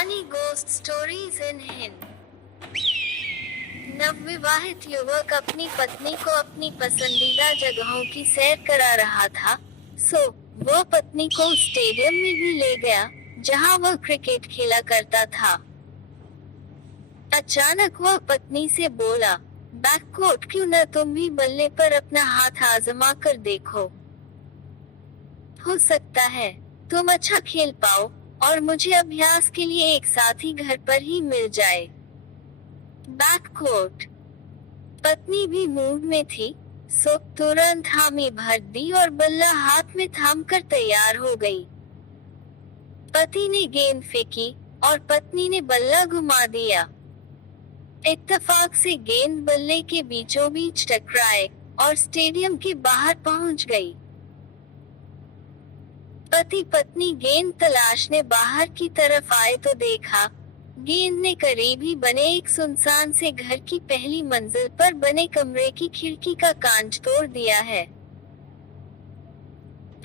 Funny ghost stories in Hind। नवविवाहित युवक अपनी पत्नी को अपनी पसंदीदा जगहों की सैर करा रहा था। वह पत्नी को स्टेडियम में भी ले गया जहां वह क्रिकेट खेला करता था। अचानक वह पत्नी से बोला, बैककोट क्यों न तुम भी बल्ले पर अपना हाथ आजमा कर देखो। हो सकता है तुम अच्छा खेल पाओ और मुझे अभ्यास के लिए एक साथी घर पर ही मिल जाए। बैककोट। पत्नी भी मूड में थी, तुरंत हामी भर दी और बल्ला हाथ में थामकर तैयार हो गई। पति ने गेंद फेंकी और पत्नी ने बल्ला घुमा दिया। इत्तेफाक से गेंद बल्ले के बीचों बीच टकराए और स्टेडियम के बाहर पहुंच गई। पति पत्नी गेंद तलाशने बाहर की तरफ आए तो देखा, गेंद ने करीब ही बने एक सुनसान से घर की पहली मंजिल पर बने कमरे की खिड़की का कांच तोड़ दिया है।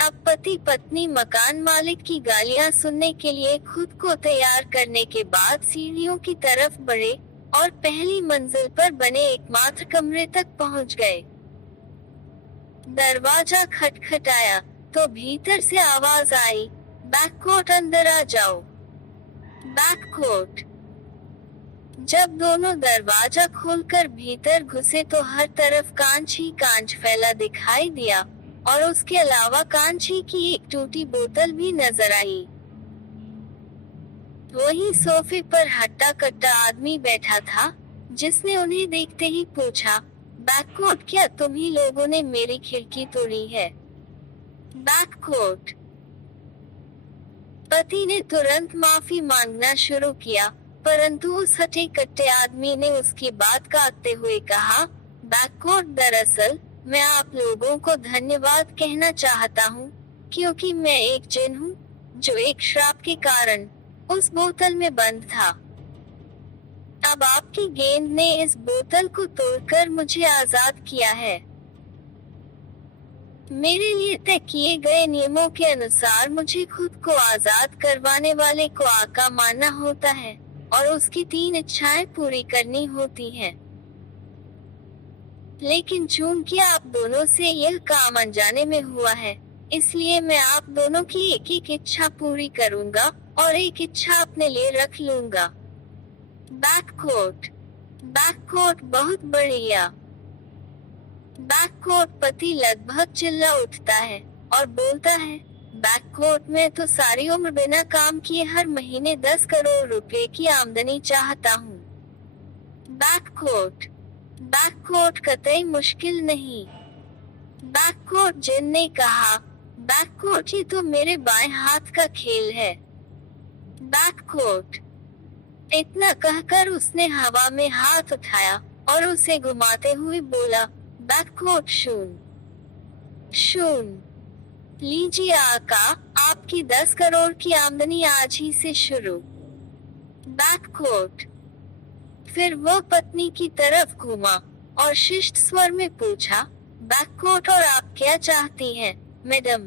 अब पति पत्नी मकान मालिक की गालियां सुनने के लिए खुद को तैयार करने के बाद सीढ़ियों की तरफ बढ़े और पहली मंजिल पर बने एकमात्र कमरे तक पहुंच गए। दरवाजा खटखटाया तो भीतर से आवाज आई, बैककोट अंदर आ जाओ। बैककोट। जब दोनों दरवाजा खोलकर भीतर घुसे तो हर तरफ कांच ही कांच फैला दिखाई दिया और उसके अलावा कांच ही की एक टूटी बोतल भी नजर आई। वही सोफे पर हट्टा कट्टा आदमी बैठा था जिसने उन्हें देखते ही पूछा, बैककोट क्या तुम ही लोगों ने मेरी खिड़की तोड़ी है। बैककोट। पति ने तुरंत माफी मांगना शुरू किया, परंतु उस हटे कट्टे आदमी ने उसकी बात काटते हुए कहा, बैककोट दरअसल मैं आप लोगों को धन्यवाद कहना चाहता हूँ, क्योंकि मैं एक जिन हूँ जो एक श्राप के कारण उस बोतल में बंद था। अब आपकी गेंद ने इस बोतल को तोड़कर मुझे आजाद किया है। मेरे लिए तय किए गए नियमों के अनुसार मुझे खुद को आजाद करवाने वाले को आका मानना होता है और उसकी 3 इच्छाएं पूरी करनी होती हैं। लेकिन चूंकि आप दोनों से यह काम अनजाने में हुआ है, इसलिए मैं आप दोनों की एक एक इच्छा पूरी करूंगा और एक इच्छा अपने लिए रख लूंगा। बैककोट। बैककोट बहुत बढ़िया। बैककोट पति लगभग चिल्ला उठता है और बोलता है, बैककोट मैं तो सारी उम्र बिना काम किए हर महीने 10 करोड़ रुपए की आमदनी चाहता हूँ। बैककोट। बैककोट कतई मुश्किल नहीं। बैककोट जिन ने कहा, बैककोट ये तो मेरे बाएं हाथ का खेल है। बैककोट। इतना कहकर उसने हवा में हाथ उठाया और उसे घुमाते हुए बोला, बैककोट शून्य। लीजिए आका, आपकी 10 करोड़ की आमदनी आज ही से शुरू। बैककोट। फिर वह पत्नी की तरफ घूमा और शिष्ट स्वर में पूछा, बैककोट और आप क्या चाहती हैं, मैडम।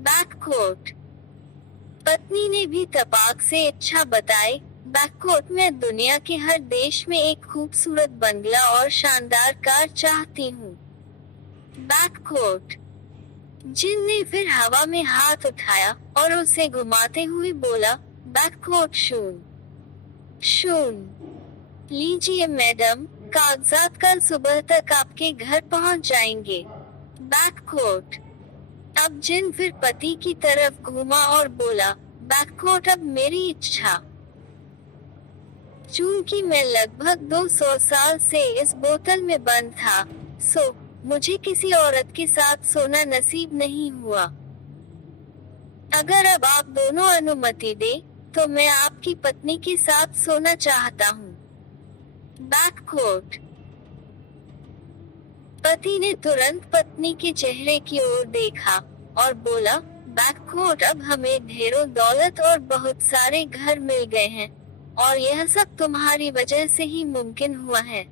बैककोट। पत्नी ने भी तपाक से इच्छा बताई, बैककोट मैं दुनिया के हर देश में एक खूबसूरत बंगला और शानदार कार चाहती हूँ। बैककोट। जिन ने फिर हवा में हाथ उठाया और उसे घुमाते हुए बोला, बैककोट शून्य। लीजिए मैडम, कागजात कल सुबह तक आपके घर पहुँच जाएंगे। बैककोट। अब जिन फिर पति की तरफ घूमा और बोला, बैककोट अब मेरी इच्छा। चूंकि मैं लगभग 200 साल से इस बोतल में बंद था, मुझे किसी औरत के साथ सोना नसीब नहीं हुआ। अगर अब आप दोनों अनुमति दे तो मैं आपकी पत्नी के साथ सोना चाहता हूँ। बैककोट। पति ने तुरंत पत्नी के चेहरे की ओर देखा और बोला, बैककोट अब हमें ढेरों दौलत और बहुत सारे घर मिल गए हैं और यह सब तुम्हारी वजह से ही मुमकिन हुआ है।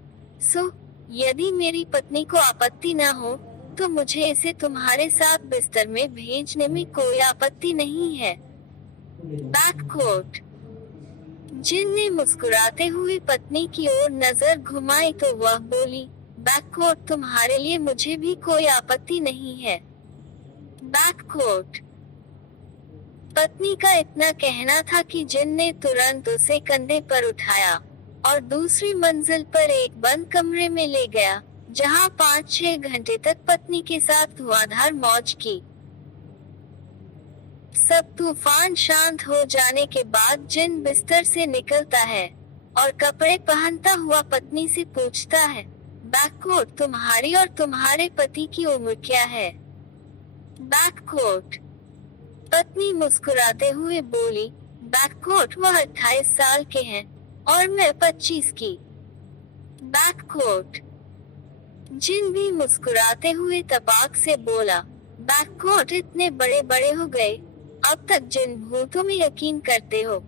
यदि मेरी पत्नी को आपत्ति न हो तो मुझे इसे तुम्हारे साथ बिस्तर में भेजने में कोई आपत्ति नहीं है। बैककोट। जिन ने मुस्कुराते हुए पत्नी की ओर नजर घुमाई तो वह बोली, बैककोट तुम्हारे लिए मुझे भी कोई आपत्ति नहीं है। बैककोट। पत्नी का इतना कहना था कि जिन ने तुरंत उसे कंधे पर उठाया और दूसरी मंजिल पर एक बंद कमरे में ले गया, जहां 5-6 घंटे तक पत्नी के साथ धुआंधार मौज की। सब तूफान शांत हो जाने के बाद जिन बिस्तर से निकलता है और कपड़े पहनता हुआ पत्नी से पूछता है, बैककोट तुम्हारी और तुम्हारे पति की उम्र क्या है? बैककोट। पत्नी मुस्कुराते हुए बोली, बैककोट वह 28 साल के हैं और मैं 25 की। बैककोट। जिन भी मुस्कुराते हुए तपाक से बोला, बैककोट इतने बड़े बड़े हो गए, अब तक जिन भूतों में यकीन करते हो?